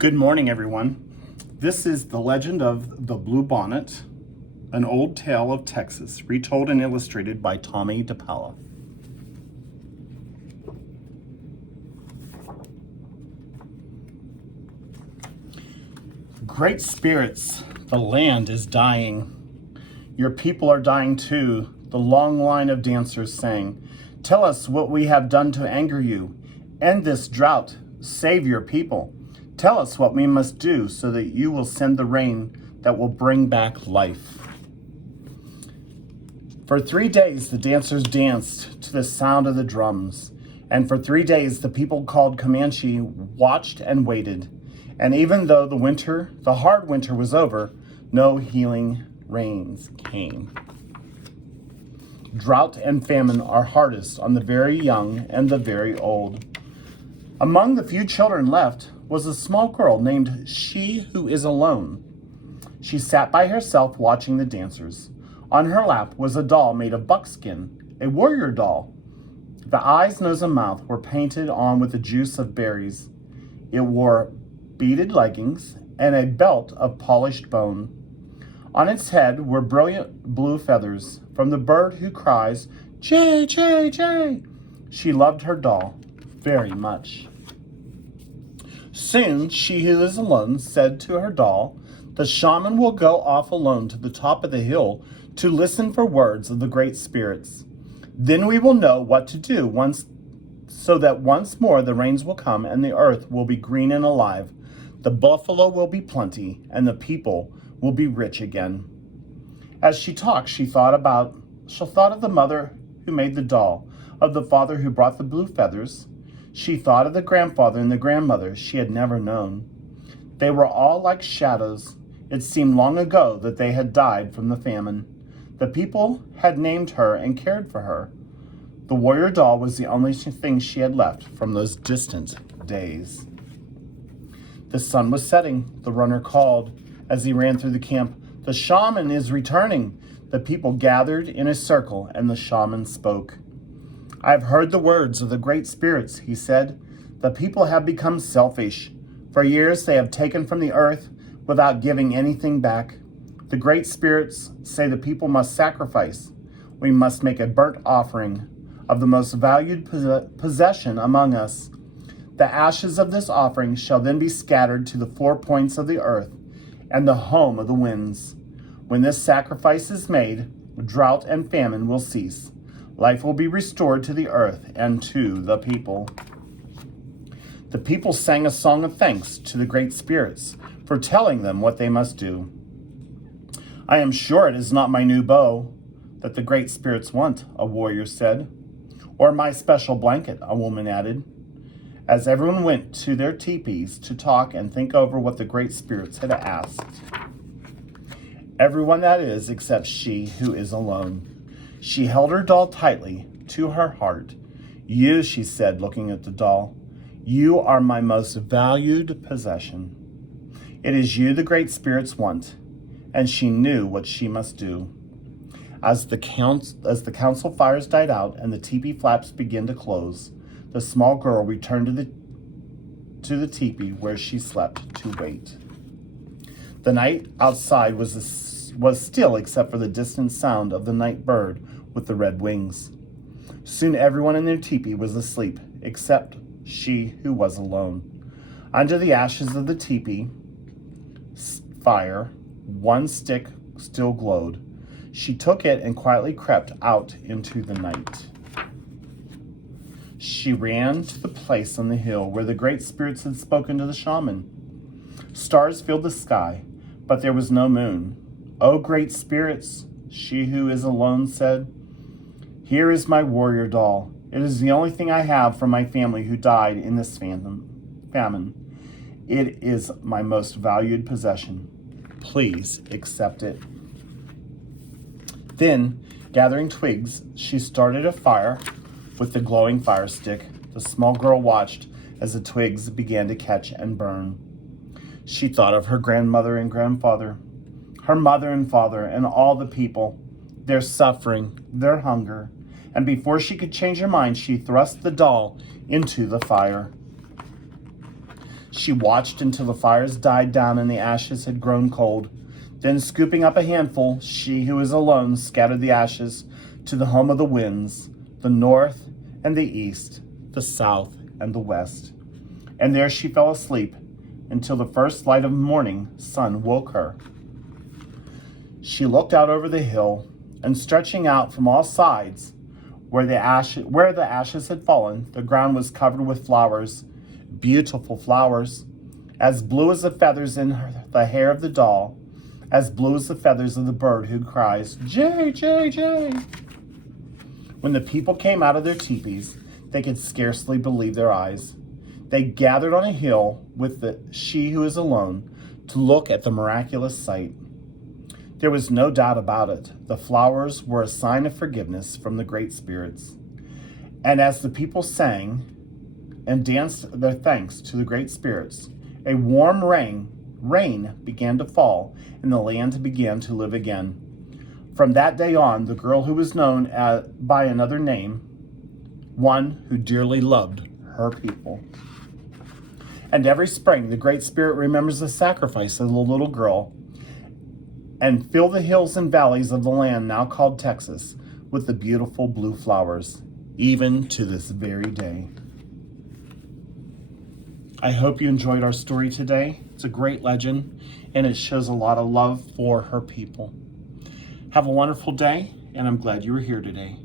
Good morning, everyone. This is The Legend of the Blue Bonnet, an old tale of Texas, retold and illustrated by Tommy DePaula. Great spirits, the land is dying. Your people are dying too, the long line of dancers sang. Tell us what we have done to anger you. End this drought. Save your people. Tell us what we must do so that you will send the rain that will bring back life. For 3 days, the dancers danced to the sound of the drums. And for 3 days, the people called Comanche watched and waited. And even though the hard winter was over, no healing rains came. Drought and famine are hardest on the very young and the very old. Among the few children left was a small girl named She Who Is Alone. She sat by herself watching the dancers. On her lap was a doll made of buckskin, a warrior doll. The eyes, nose, and mouth were painted on with the juice of berries. It wore beaded leggings and a belt of polished bone. On its head were brilliant blue feathers from the bird who cries, "Jay, Jay, Jay." She loved her doll very much. Soon, She Who Is Alone said to her doll, "The shaman will go off alone to the top of the hill to listen for words of the great spirits. Then we will know what to do so that once more the rains will come and the earth will be green and alive. The buffalo will be plenty and the people will be rich again." As she talked, she thought of the mother who made the doll, of the father who brought the blue feathers. She thought of the grandfather and the grandmother she had never known. They were all like shadows. It seemed long ago that they had died from the famine. The people had named her and cared for her. The warrior doll was the only thing she had left from those distant days. The sun was setting. The runner called as he ran through the camp, "The shaman is returning." The people gathered in a circle and the shaman spoke. "I have heard the words of the great spirits," he said. "The people have become selfish. For years they have taken from the earth without giving anything back. The great spirits say the people must sacrifice. We must make a burnt offering of the most valued possession among us. The ashes of this offering shall then be scattered to the 4 points of the earth and the home of the winds. When this sacrifice is made, drought and famine will cease. Life will be restored to the earth and to the people." The people sang a song of thanks to the great spirits for telling them what they must do. "I am sure it is not my new bow that the great spirits want," a warrior said. "Or my special blanket," a woman added. As everyone went to their teepees to talk and think over what the great spirits had asked. Everyone, that is, except She Who Is Alone. She held her doll tightly to her heart. "You," she said, looking at the doll, "you are my most valued possession. It is you the great spirits want." And she knew what she must do. As the council fires died out and the teepee flaps began to close, the small girl returned to the teepee where she slept to wait. The night outside was still except for the distant sound of the night bird with the red wings. Soon everyone in their teepee was asleep, except She Who Was Alone. Under the ashes of the teepee fire, one stick still glowed. She took it and quietly crept out into the night. She ran to the place on the hill where the great spirits had spoken to the shaman. Stars filled the sky, but there was no moon. "Oh, great spirits," She Who Is Alone said, "here is my warrior doll. It is the only thing I have from my family who died in this famine. It is my most valued possession. Please accept it." Then, gathering twigs, she started a fire with the glowing fire stick. The small girl watched as the twigs began to catch and burn. She thought of her grandmother and grandfather, her mother and father, and all the people, their suffering, their hunger. And before she could change her mind, she thrust the doll into the fire. She watched until the fires died down and the ashes had grown cold. Then, scooping up a handful, she who was alone scattered the ashes to the home of the winds, the north and the east, the south and the west. And there she fell asleep until the first light of morning sun woke her. She looked out over the hill, and stretching out from all sides, where the ashes had fallen, the ground was covered with flowers, beautiful flowers, as blue as the feathers in the hair of the doll, as blue as the feathers of the bird who cries, "Jay, Jay, Jay." When the people came out of their teepees, they could scarcely believe their eyes. They gathered on a hill with she who is alone to look at the miraculous sight. There was no doubt about it. The flowers were a sign of forgiveness from the great spirits. And as the people sang and danced their thanks to the great spirits, a warm rain began to fall, and the land began to live again. From that day on, the girl who was known by another name, one who dearly loved her people. And every spring, the Great Spirit remembers the sacrifice of the little girl and fill the hills and valleys of the land now called Texas with the beautiful blue flowers, even to this very day. I hope you enjoyed our story today. It's a great legend, and it shows a lot of love for her people. Have a wonderful day, and I'm glad you were here today.